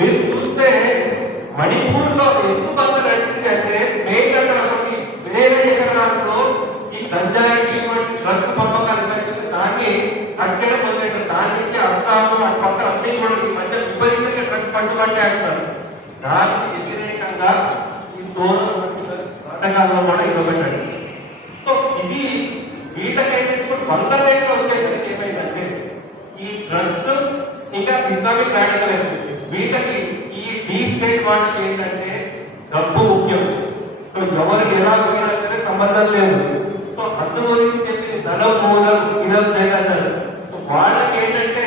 మీరు చూస్తే మణిపూర్లో ఎక్కువ కొంత నడిచింది అంటే మెయిన్ అక్కడ ఒకటి వేరే ఎకరాల్లో ఈ గంజాయి ఇటువంటి డ్రగ్స్ పంపకాలు ఏవైతే దాన్ని అక్కడ మొదలెట్టారు దాని నుంచి అస్సాము ఆ పక్క అన్ని కూడా ఈ మధ్య విపరీతంగా డ్రగ్స్ పంచబట్టే అంటారు దానికి వ్యతిరేకంగా ఈ సోనస్ నాటకాల్లో కూడా ఇవ్వబడ్డాడు సో ఇది వీళ్ళకైతే ఇప్పుడు వందలేక వచ్చేసరికి ఏమైందంటే ఈ డ్రగ్స్ ఇంకా ఇస్లామిక్ రాడికల్ వీళ్ళకి ఈ డీప్ స్టేట్ వాళ్ళకి ఏంటంటే డబ్బు ముఖ్యం. సో ఎవరు ఎలా పోయినా సరే సంబంధం లేదు. సో అందు గురించి చెప్పి ధనం మూలం ఇదం లేదన్నారు సో వాళ్ళకి ఏంటంటే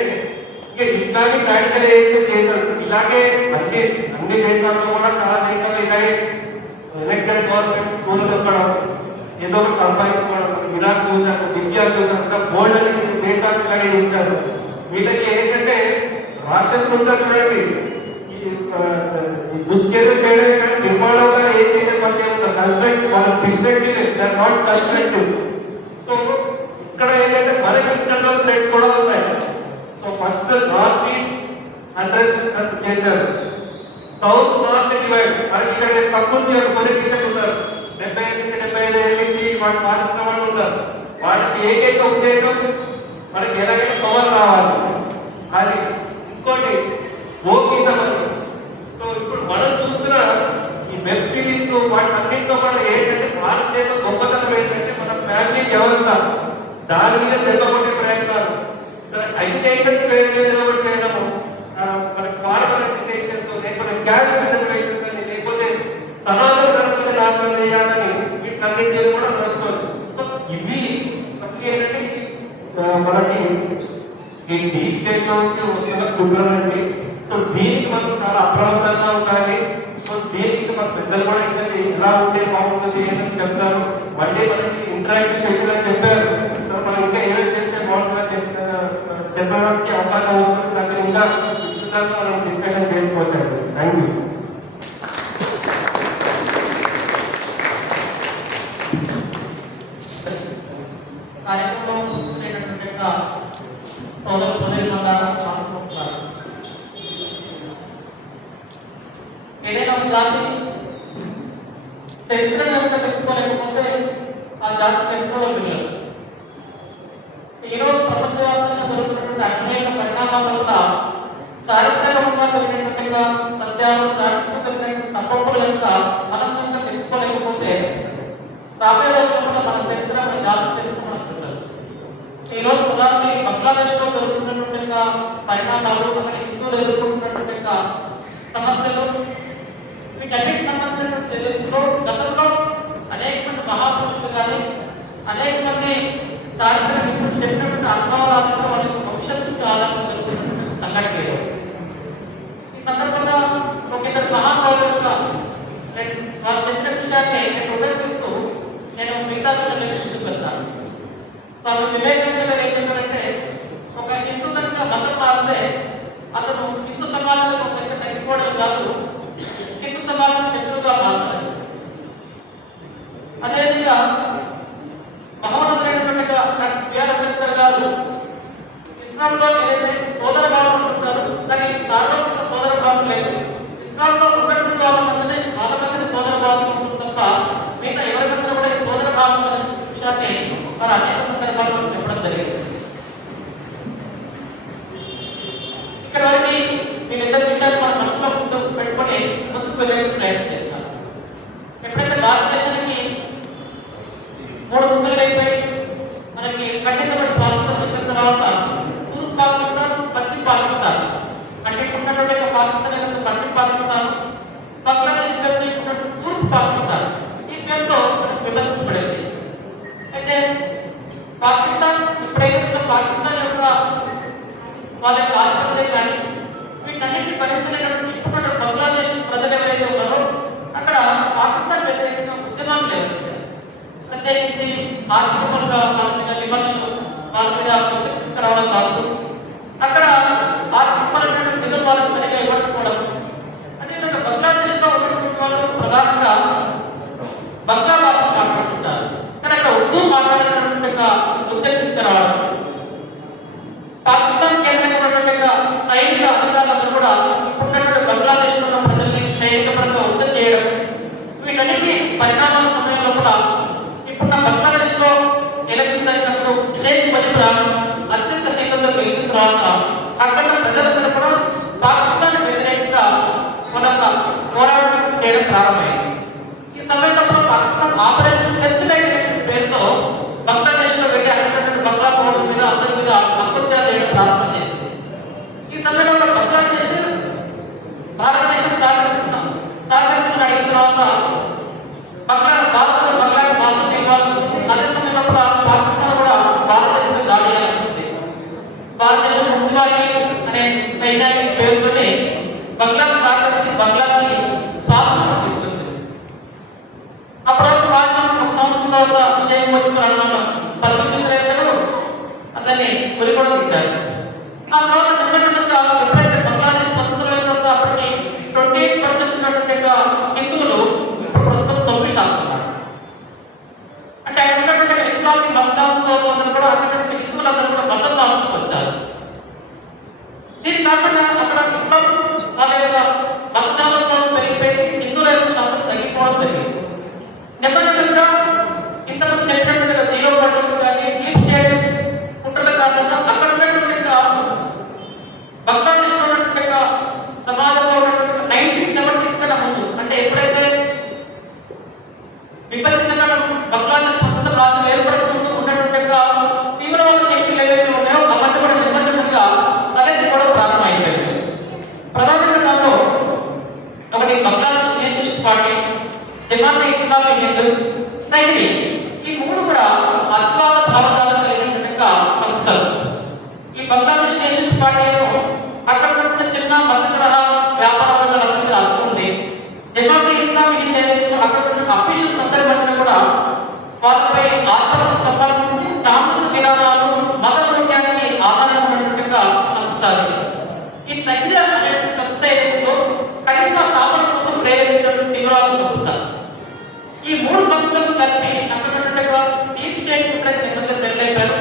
ఇక ఇస్లామిక్ రాడికల్ ఏదైతే చేశారు. ఇలాగే అన్ని అన్ని దేశాల్లో కూడా చాలా దేశాలు ఇలాగే ఎలక్టెడ్ గవర్నమెంట్ స్కూల్ చెప్పడం ఏదో ఒకటి సంపాదించుకోవడం ఇరాక్ చూశారు విద్యా చూశారు ఇంకా బోల్డ్ అనేది దేశాలు ఇలాగే చూశారు వీళ్ళకి ఏంటంటే రాక్షసులు ఉంటారు చూడండి. ఈ, ఆ, కానీ నిర్మాణంగా ఏం చేసే పని ఏముంటారు కన్స్ట్రక్ట్ వాళ్ళ destructive there not constructive so ఇక్కడ ఏంటంటే మనకి ఇంటర్నల్ థ్రెడ్స్ కూడా ఉన్నాయి. So first north east address చేశారు. సౌత్ నార్త్ డివైడ్ మనకి ఇక్కడ తక్కువ పొలిటీషియన్ ఉన్నారు డెబ్బై ఐదు డెబ్బై ఐదు ఏళ్ళ నుంచి వాళ్ళు పాలించిన వాళ్ళు ఉంటారు. వాళ్ళకి ఏకైక ఉద్దేశం మనకి ఎలాగైనా పవర్ రావాలి. అది ఇంకోటి ఓకీజం అని సో ఇప్పుడు మనం చూస్తున్న ఈ వెబ్ సిరీస్ వాటి అన్నింటితో పాటు ఏంటంటే భారతదేశం గొప్పతనం ఏంటంటే మన ఫ్యామిలీ వ్యవస్థ దాని మీద దెబ్బకొట్టే ప్రయత్నాలు. ఎడ్యుకేషన్ నిలబడి చేయడము మన ఫార్మల్ ఎడ్యుకేషన్స్ లేకపోతే క్యాష్ ఎడ్యుకేషన్ కానీ లేకపోతే సనాతన ధర్మం నాశనం చేయాలని వీటన్నింటినీ కూడా నడుస్తుంది. సో ఇవి ఏంటంటే మనకి ఈ డీప్ స్టేట్ నుంచి వస్తున్న కుట్రలండి సో దీనికి మనం చాలా అప్రమత్తంగా ఉండాలి. సో దీనికి మన పెద్దలు కూడా ఇంకా ఎలా ఉంటే బాగుంటుంది అని చెప్తారు. మళ్ళీ మనకి ఇంటరాక్టివ్ సెషన్ అని చెప్పారు సో మనం ఇంకా ఏమేమి చేస్తే బాగుంటుందని చెప్- ఆ, చెప్పడానికి అవకాశం వస్తుంది దాన్ని ఇంకా విస్తృతంగా మనం డిస్కషన్ చేసుకోవచ్చు థ్యాంక్ యూ కార్యక్రమం చూసుకునేటటువంటి యొక్క సోదర సోదరి అనుకుంటున్నారు ఏదైనా ఒక జాతి చరిత్రను కనుక తెలుసుకోలేకపోతే ఆ జాతి చరిత్రలో మిగలదు ఈరోజు ప్రపంచవ్యాప్తంగా జరుగుతున్నటువంటి అనేక చారిత్రకంగా జరిగినటువంటి యొక్క సత్యాలు చారిత్రక జరిగినటువంటి తప్పప్పులు కనుక మనం కనుక తెలుసుకోలేకపోతే రాబోయే రోజుల్లో మన చరిత్ర మన జాతి చరిత్ర మనకు ఈ రోజు ప్రధానంగా బంగ్లాదేశ్లో జరుగుతున్నటువంటి పరిణామాలు అక్కడ హిందువులు ఎదుర్కొంటున్నటువంటి సమస్యలు వీటన్నిటికి సంబంధించినటువంటి తెలుగులో గతంలో అనేక మంది మహాపురుషులు కానీ అనేక మంది చారిత్రక చెప్పినటువంటి అనుభవాలు వాళ్ళకి భవిష్యత్తు ఆధారంగా జరుగుతున్నటువంటి సంఘటన ఇది. ఈ సందర్భంగా ఒక ఇద్దరు మహానుభావుల యొక్క నేను వారు చెప్పిన విషయాన్ని నేను ఉపయోగిస్తూ నేను మిగతా విషయాన్ని ముందుకు వెళ్తాను. స్వామి వివేకానంద గారు ఏం చెప్పారంటే ఒక హిందూ కనుక మతం మారితే అతను హిందూ సమాజంలో సంఖ్య తగ్గిపోవడం కాదు హిందూ సమాజం శత్రువుగా మారుతాడు అదేవిధంగా మహోన్నతులైనటువంటి డాక్టర్ బిఆర్ అంబేద్కర్ గారు ఇస్లాంలో ఏదైతే సోదర భావం విధంగా ముద్దకు పాకిస్తాన్ కేంద్రమైనటువంటి సైనిక అధికారులను కూడా ఇప్పుడున్నటువంటి బంగ్లాదేశ్ ఉన్న ప్రజల్ని సైనిక ఉద్దం చేయడం వీటన్నిటి పరిణామాల సమయంలో కూడా ఇప్పుడున్న బంగ్లాదేశ్లో ఎలక్షన్ అయినప్పుడు సేఫ్ మదిపు రావడం అత్యంత సైతంలో గెలిచిన తర్వాత అక్కడ ప్రజలు తరపున పాకిస్తాన్ వ్యతిరేకంగా కొంత పోరాటం చేయడం ప్రారంభమైంది. ఈ సమయంలో అనే సైన్యానికి పేరుతోనే బంగ్లాను సహకరించి బంగ్లాకి స్వాతంత్రం తీసుకొచ్చింది. అప్పటి రాజ్యం ఒక సంవత్సరం తర్వాత విజయం పొందుకున్న పదకొండు రైతులు అతన్ని ఉరికొడ తీశారు. ఆ తర్వాత నెమ్మదిగా ఎప్పుడైతే బంగ్లాదేశ్ స్వతంత్రమైన తర్వాత అప్పటికి ట్వంటీ ఎయిట్ పర్సెంట్ ఉన్నటువంటి హిందువులు ఇప్పుడు ప్రస్తుతం తొమ్మిది శాతం ఉన్నారు. అంటే అక్కడ ఉన్నటువంటి ఇస్లామిక్ మతాలతో కూడా అక్కడ హిందువులు అందరూ కూడా మతం మార్చుకు వచ్చారు దీని కాకుండా అక్కడ ఇస్లాం వాళ్ళ యొక్క మతాలతో పెరిగిపోయి హిందువుల యొక్క శాతం తగ్గిపోవడం జరిగింది. నెమ్మదిగా బంగ్లాదేశ్ నేషనలిస్ట్ అక్కడ ఉన్న చిన్న మధ్యతరహా వ్యాపారాలందరికీ అందుకుంది జమాతే ఇస్లామీ హిందూ ఏదైతే అక్కడ ఉన్న అఫీషియల్ సందర్భంగా కూడా వాళ్ళపై ఆత్మహత్య సంపాదించి చామస విధానాలు మత నృత్యానికి ఆధారం ఉన్నటువంటి సంస్థ ఈ తగిన సంస్థ ఏదైతుందో కలిప స్థాపన కోసం ప్రేరేపించడం తీవ్రవాద సంస్థ. ఈ మూడు సంస్థలు కలిపి అక్కడ ఉన్నట్టుగా డీప్ స్టేట్ ఎప్పుడైతే నెమ్మదిగా పెళ్ళైపోయారు.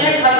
usted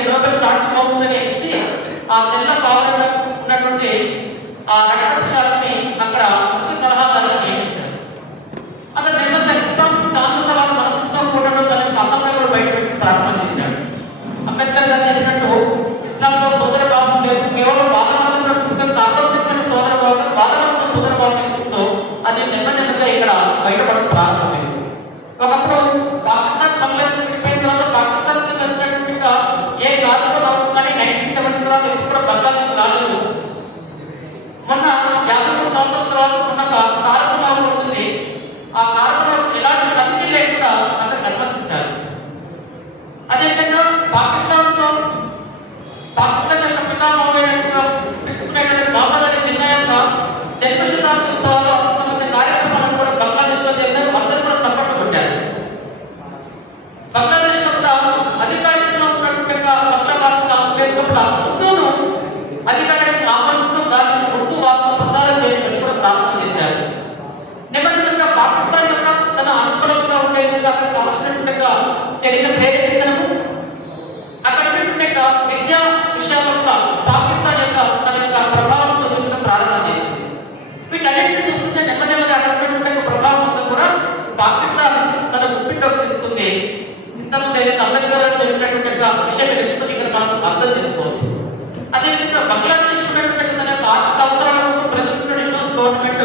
అతనికి నోబెల్ శాంతి బాగుందని ఇచ్చి ఆ తెల్ల పావులుగా ఉన్నటువంటి ఆ రక్తశాలని అక్కడ ముఖ్య సలహాదారులు నియమించారు. అతను నెమ్మదిగా ఇస్లాం శాంతవాద మనసుతో కూడడం దానికి కూడా బయటపెట్టి ప్రారంభం చేశాడు. అంబేద్కర్ గారు చెప్పినట్టు ఇస్లాంలో సోదర భావం లేదు కేవలం వాదమాత్రం సార్వత్రికమైన సోదర భావం వాదమాత్రం సోదర భావంతో అది నెమ్మది నెమ్మదిగా ఇక్కడ బయటపడడం ప్రారంభం. యాభై మూడు చర్యలు ప్రేరేపించడము అక్కడ పెట్టిన విషయాల యొక్క పాకిస్తాన్ యొక్క తన యొక్క ప్రభావం చదువుకున్న ప్రారంభం చేసింది. వీటన్నిటిని చూస్తుంటే నెమ్మదిగా అక్కడ పెట్టిన ప్రభావం కూడా పాకిస్తాన్ తన గుప్పిట్లోకి తీసుకుంది. ఇంతకుముందు ఏదైతే అంబేద్కర్ గారు చెప్పినటువంటి విషయం ఇక్కడ మనం అర్థం చేసుకోవచ్చు. అదేవిధంగా బంగ్లాదేశ్ ఉన్నటువంటి తన యొక్క ఆర్థిక అవసరాల కోసం ప్రజలు గవర్నమెంట్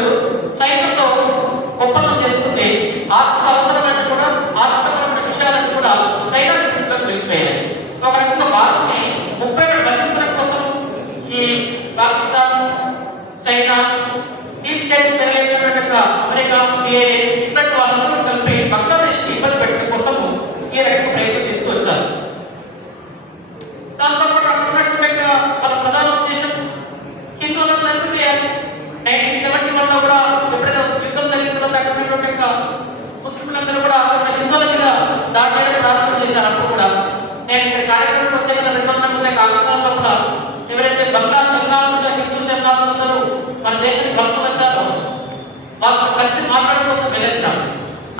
దేశానికి భక్తులంటారు వాళ్ళతో కలిసి మాట్లాడడం కోసం వెళ్ళేస్తారు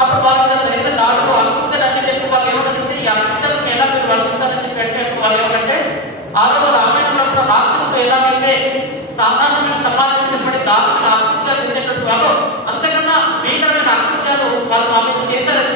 అప్పుడు వాళ్ళ జరిగిన దాడులు అనుకుంటే అన్ని చెప్పి వాళ్ళు ఏమంటారంటే ఈ అంతరం ఎలా మీరు వర్ణిస్తారని చెప్పి పెట్టినప్పుడు వాళ్ళు ఏమంటే ఆ రోజు రామాయణంలో కూడా ఎలా అయితే సాధారణమైన సమాజం చెప్పబడి దారులు ఆత్మహత్యలు చేసేటువంటి వాళ్ళు అంతకన్నా భీకరమైన ఆత్మహత్యలు వాళ్ళు ఆమె చేశారని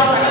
하다가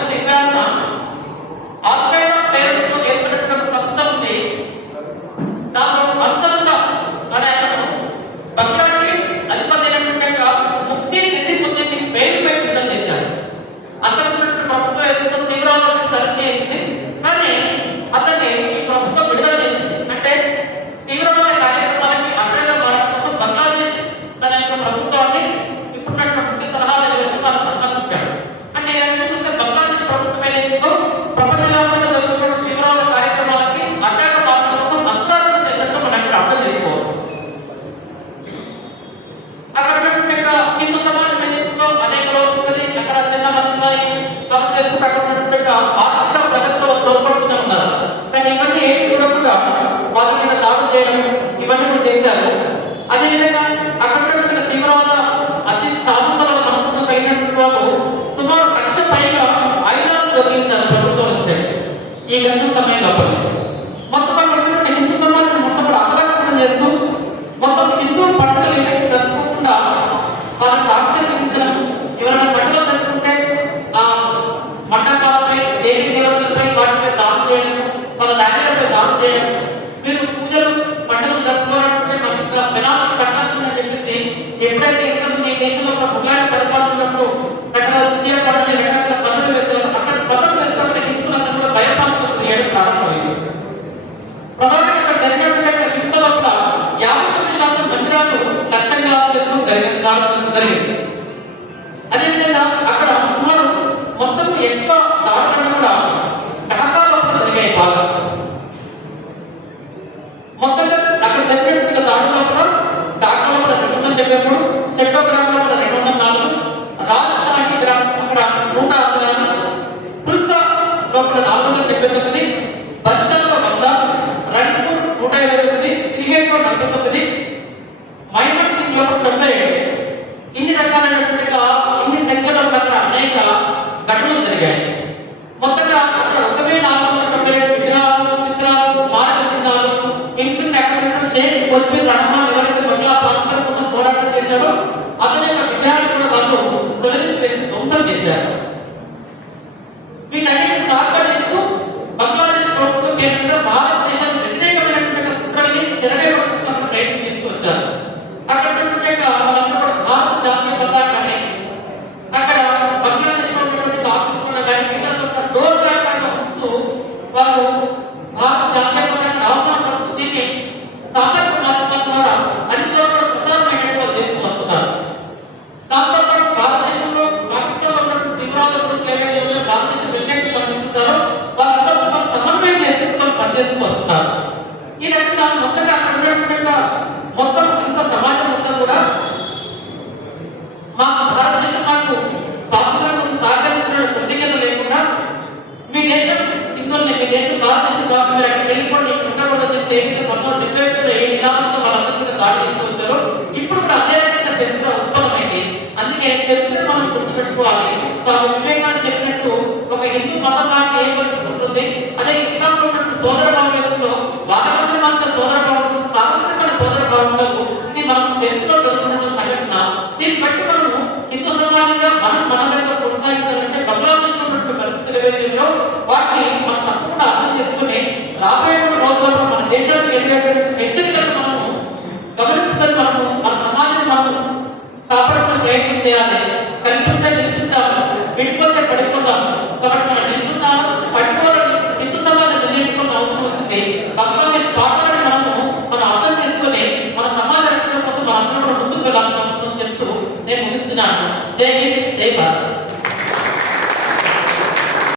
మనం